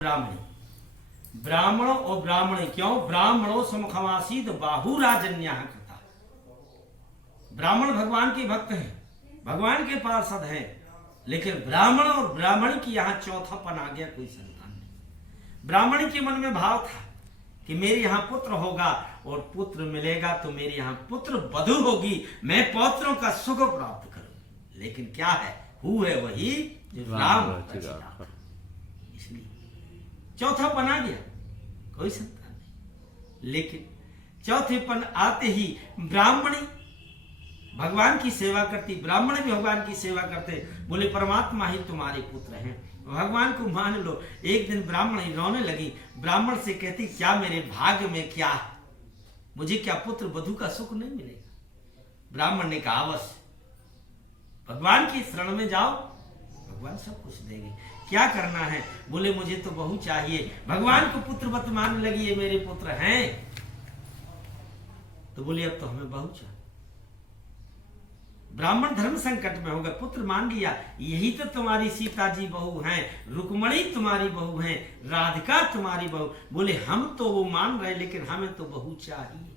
ब्राह्मणी ब्राह्मणों और ब्राह्मणी क्यों ब्राह्मणों समखमासीद बाहु राजन्या कथा। ब्राह्मण भगवान के भक्त हैं, भगवान के पार्षद हैं, लेकिन ब्राह्मण और ब्राह्मणी की यहाँ चौथापन आ गया, कोई संतान नहीं। ब्राह्मणी के मन में भाव था कि मेरे यहाँ पुत्र होगा और पुत्र मिलेगा तो मेरे यहाँ पुत्र वधु होगी, मैं पौत्रों का सुख प्राप्त करूंगी। लेकिन क्या है, हु है वही जो राम रचिता। इसलिए चौथा पन आ गया, कोई संतान नहीं। लेकिन चौथेपन आते ही ब्राह्मणी भगवान की सेवा करती, ब्राह्मण भी भगवान की सेवा करते, बोले परमात्मा ही तुम्हारे पुत्र हैं, भगवान को मान लो। एक दिन ब्राह्मणी रोने लगी, ब्राह्मण से कहती क्या मेरे भाग्य में क्या है, मुझे क्या पुत्र वधु का सुख नहीं मिलेगा। ब्राह्मण ने कहा अवश्य, भगवान की शरण में जाओ, भगवान सब कुछ देंगे। क्या करना है, बोले मुझे तो बहू चाहिए। भगवान को पुत्रवत मानने लगी, ये मेरे पुत्र हैं। तो बोले अब तो हमें बहू चाहिए। ब्राह्मण धर्म संकट में हो गए, पुत्र मान लिया, यही तो तुम्हारी सीता जी बहू हैं, रुक्मणी तुम्हारी बहू हैं, राधिका तुम्हारी बहू। बोले हम तो वो मान रहे, लेकिन हमें तो बहू चाहिए।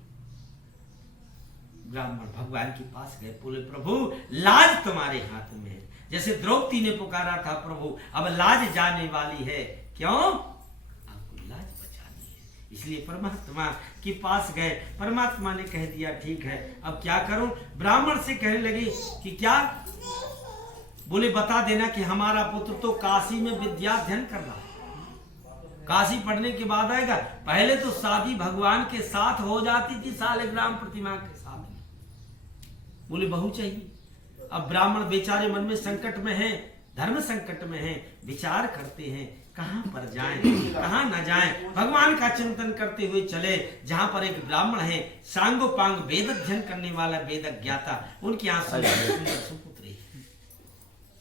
ब्राह्मण भगवान के पास गए, बोले प्रभु लाज तुम्हारे हाथ में है। जैसे द्रौपदी ने पुकारा था प्रभु अब लाज जाने वाली है, क्यों आपको लाज बचानी है। इसलिए परमात्मा के पास गए, परमात्मा ने कह दिया ठीक है अब क्या करूं। ब्राह्मण से कहने लगी कि क्या, बोले बता देना कि हमारा पुत्र तो काशी में विद्या अध्ययन कर रहा है, काशी पढ़ने के बाद आएगा। पहले तो शादी भगवान के साथ हो जाती थी, शालिग्राम प्रतिमा के साथ में। बोले बहू चाहिए। अब ब्राह्मण बेचारे मन में संकट में हैं, धर्म संकट में हैं, विचार करते हैं कहां पर जाएं, कहां न जाएं। भगवान का चिंतन करते हुए चले जहां पर एक ब्राह्मण है, सांगोपांग वेद अध्ययन करने वाला वेद ज्ञाता, उनकी यहाँ सुंदर सुपुत्री है,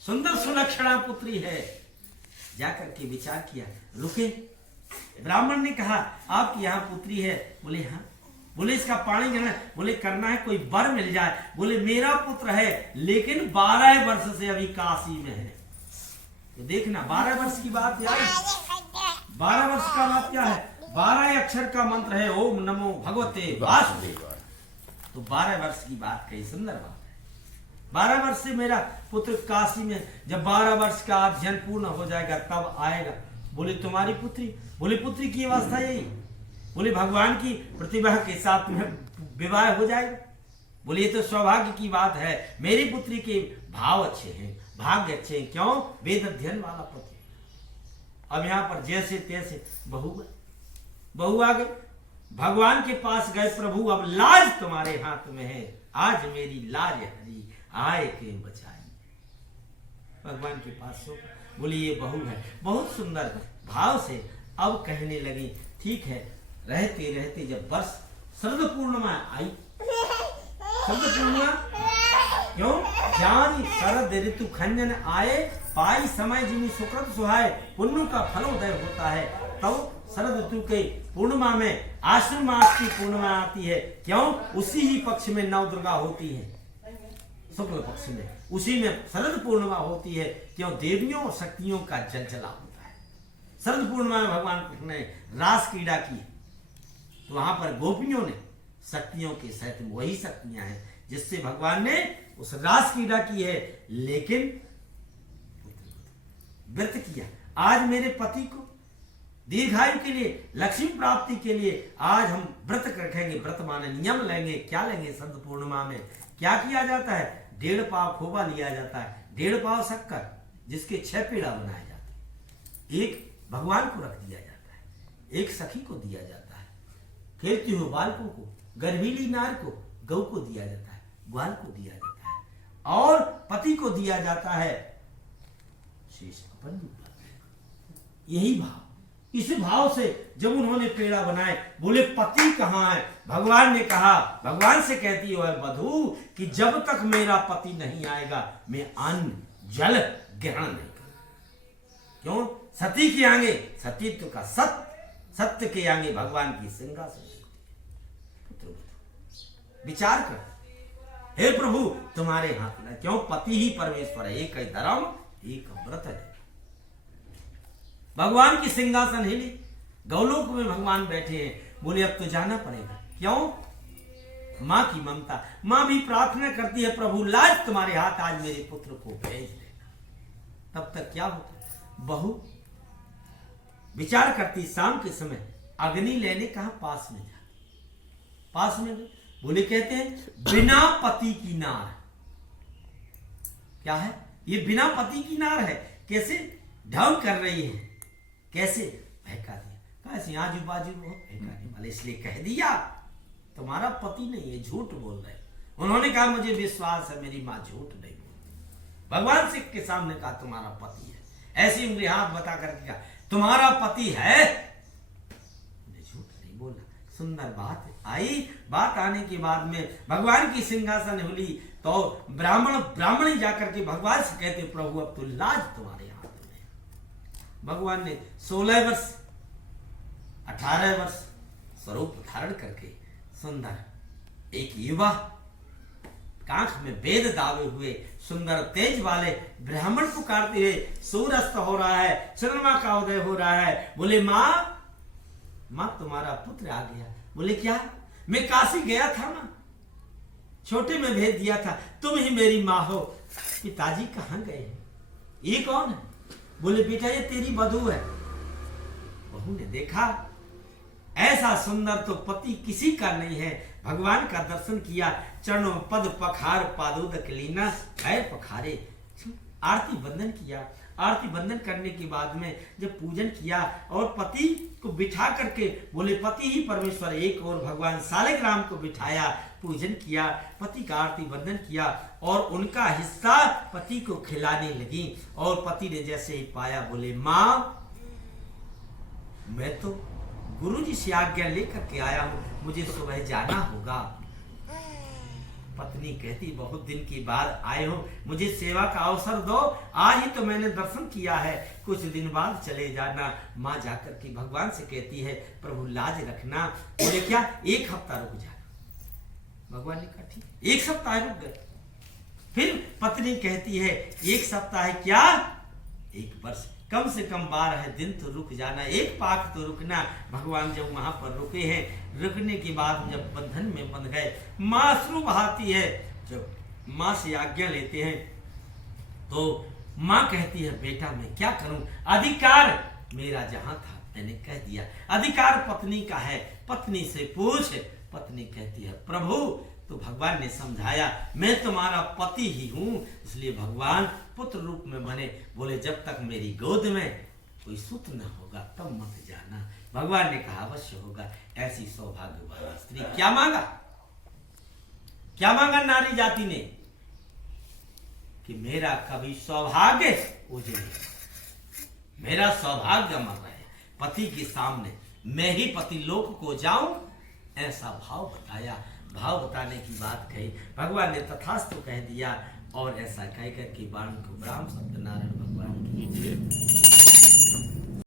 सुंदर सुलक्षणा पुत्री है। जाकर के विचार किया, रुके। ब्राह्मण ने कहा आपकी यहाँ पुत्री है, बोले हाँ। बोले इसका पाणी ग्रहण, बोले करना है, कोई वर मिल जाए। बोले मेरा पुत्र है लेकिन 12 वर्ष से अभी काशी में है। तो देखना 12 वर्ष की बात यार, 12 वर्ष का बात क्या है, 12 अक्षर का मंत्र है ओम नमो भगवते वासुदेवाय। तो 12 वर्ष की बात कही, सुंदर बात है। 12 वर्ष से मेरा पुत्र काशी में, जब 12 वर्ष का अध्ययन पूर्ण हो जाएगा तब आएगा। बोले तुम्हारी पुत्री, बोले पुत्री की अवस्था यही, बोले भगवान की प्रतिभा के साथ में विवाह हो जाएगा। बोले ये तो सौभाग्य की बात है, मेरी पुत्री के भाव अच्छे हैं, भाग्य अच्छे हैं, क्यों वेद अध्ययन वाला पुत्र। अब यहाँ पर जैसे तैसे बहू आ गई, भगवान के पास गए, प्रभु अब लाज तुम्हारे हाथ में है, आज मेरी लाज हरी, आए के बचाई। भगवान के पास सो, बोली ये बहू है, बहुत सुंदर भाव से अब कहने लगी ठीक है। रहते रहते जब वर्ष शरद पूर्णिमा आई, शरद पूर्णिमा क्यों जानी शरद ऋतु खंजन आए, पाई समय जिनी सुकृत सुहाए, पुण्य का फलोदय होता है। तो शरद ऋतु के पूर्णिमा में आश्विन मास की पूर्णिमा आती है, क्यों उसी ही पक्ष में नव दुर्गा होती है, शुक्ल पक्ष में, उसी में शरद पूर्णिमा होती है, क्यों देवियों और शक्तियों का जलजला होता है। शरद पूर्णिमा में भगवान कृष्ण ने रास क्रीड़ा की, तो वहां पर गोपियों ने शक्तियों के सहित, वही शक्तियां हैं जिससे भगवान ने उस रास क्रीड़ा की है। लेकिन व्रत किया, आज मेरे पति को दीर्घायु के लिए, लक्ष्मी प्राप्ति के लिए आज हम व्रत रखेंगे, व्रत माने नियम लेंगे। क्या लेंगे, शरद पूर्णिमा में क्या किया जाता है, 1.5 पाव खोबा लिया जाता है, 1.5 पाव शक्कर, जिसके 6 पेड़ा बनाए जाते हैं। एक भगवान को रख दिया जाता है, एक सखी को दिया जाता है, खेलती हुए बालकों को, गर्भीली नार को, गौ को दिया जाता है, ग्वाल को दिया जाता है, और पति को दिया जाता है शेष अपन। यही भाव, इस भाव से जब उन्होंने पेड़ा बनाए, बोले पति कहाँ है। भगवान ने कहा, भगवान से कहती हो वधू कि जब तक मेरा पति नहीं आएगा मैं अन्न जल ग्रहण नहीं करूं। क्यों, सती के आगे सतीत्व का सत्य के आगे भगवान की सिंहासन। विचार कर, हे प्रभु तुम्हारे हाथ में, क्यों पति ही परमेश्वर है, एक ही धर्म एक व्रत है। भगवान की सिंहासन हिली, गौलोक में भगवान बैठे हैं। बोले अब तो जाना पड़ेगा। क्यों? माँ की ममता। माँ भी प्रार्थना करती है, प्रभु लाज तुम्हारे हाथ, आज मेरे पुत्र को भेज देना। तब तक क्या होता? बहू विचार करती, शाम के समय अग्नि लेने कहा पास में जा, पास में गए। बोले कहते हैं बिना पति की नार। क्या है ये? बिना पति की नार है। कैसे ढंग कर रही है, कैसे बहका दिया। कैसे आजू बाजू बहुत बहकाने वाले, इसलिए कह दिया तुम्हारा पति नहीं है, झूठ बोल रहे। उन्होंने कहा मुझे विश्वास है मेरी माँ झूठ नहीं बोल। भगवान सिंह के सामने कहा तुम्हारा पति है, ऐसी उंगली हाथ बता करके कहा तुम्हारा पति है, झूठ नहीं बोला। सुंदर बात आई। बात आने के बाद में भगवान की सिंहासन हुई तो ब्राह्मण जाकर के भगवान से कहते प्रभु अब तो लाज तुम्हारे हाथ में। भगवान ने 16 वर्ष 18 वर्ष स्वरूप धारण करके सुंदर एक युवा कांख में वेद दावे हुए सुंदर तेज वाले ब्राह्मण पुकारते हुए, सूर्यास्त हो रहा है, चंद्रमा का उदय हो रहा है। बोले माँ तुम्हारा पुत्र आ गया। बोले क्या? मैं काशी गया था ना, छोटे में भेज दिया था, तुम ही मेरी माँ हो। पिताजी कहाँ गए? ये कौन है? बोले बेटा ये तेरी बधू है। बहू ने देखा ऐसा सुंदर तो पति किसी का नहीं है। भगवान का दर्शन किया, चरणों पद पखार पादोदक लीना, पैर पखारे, आरती बंदन किया। आरती बंदन करने के बाद में जब पूजन किया और पति को बिठा करके, बोले पति ही परमेश्वर एक, और भगवान सालिग्राम को बिठाया, पूजन किया, पति का आरती बंदन किया और उनका हिस्सा पति को खिलाने लगी। और पति ने जैसे ही पाया बोले माँ मैं तो गुरुजी से आज्ञा लेकर के आया हूं, मुझे सुबह जाना होगा। पत्नी कहती बहुत दिन के बाद आए हो, मुझे सेवा का अवसर दो, आज ही तो मैंने दर्शन किया है, कुछ दिन बाद चले जाना। माँ जाकर के भगवान से कहती है प्रभु लाज रखना। बोले क्या? 1 हफ्ता रुक जाना। भगवान ने कहा ठीक। 1 सप्ताह रुक गए। फिर पत्नी कहती है 1 सप्ताह है क्या? 1 वर्ष, कम से कम 12 दिन तो रुक जाना, 1 पाक तो रुकना। भगवान जब वहां पर रुके हैं, रुकने के बाद जब बंधन में बंध गए, माँ अश्रु बहाती है। जब माँ से आज्ञा लेते हैं तो माँ कहती है बेटा मैं क्या करूं, अधिकार मेरा जहां था मैंने कह दिया, अधिकार पत्नी का है, पत्नी से पूछ। पत्नी कहती है प्रभु तो भगवान ने समझाया मैं तुम्हारा पति ही हूं, इसलिए भगवान पुत्र रूप में बने। बोले जब तक मेरी गोद में कोई सुत न होगा तब मत जाना। भगवान ने कहा अवश्य होगा। ऐसी सौभाग्यवान स्त्री। क्या मांगा? क्या मांगा नारी जाति ने? कि मेरा कभी सौभाग्य उजड़े, मेरा सौभाग्य अमर रहे, पति के सामने मैं ही पति लोक को जाऊं, ऐसा भाव बताया। भाव बताने की बात कही, भगवान ने तथास्तु कह दिया और ऐसा कहकर के बाण को ब्राह्म सत्यनारायण भगवान की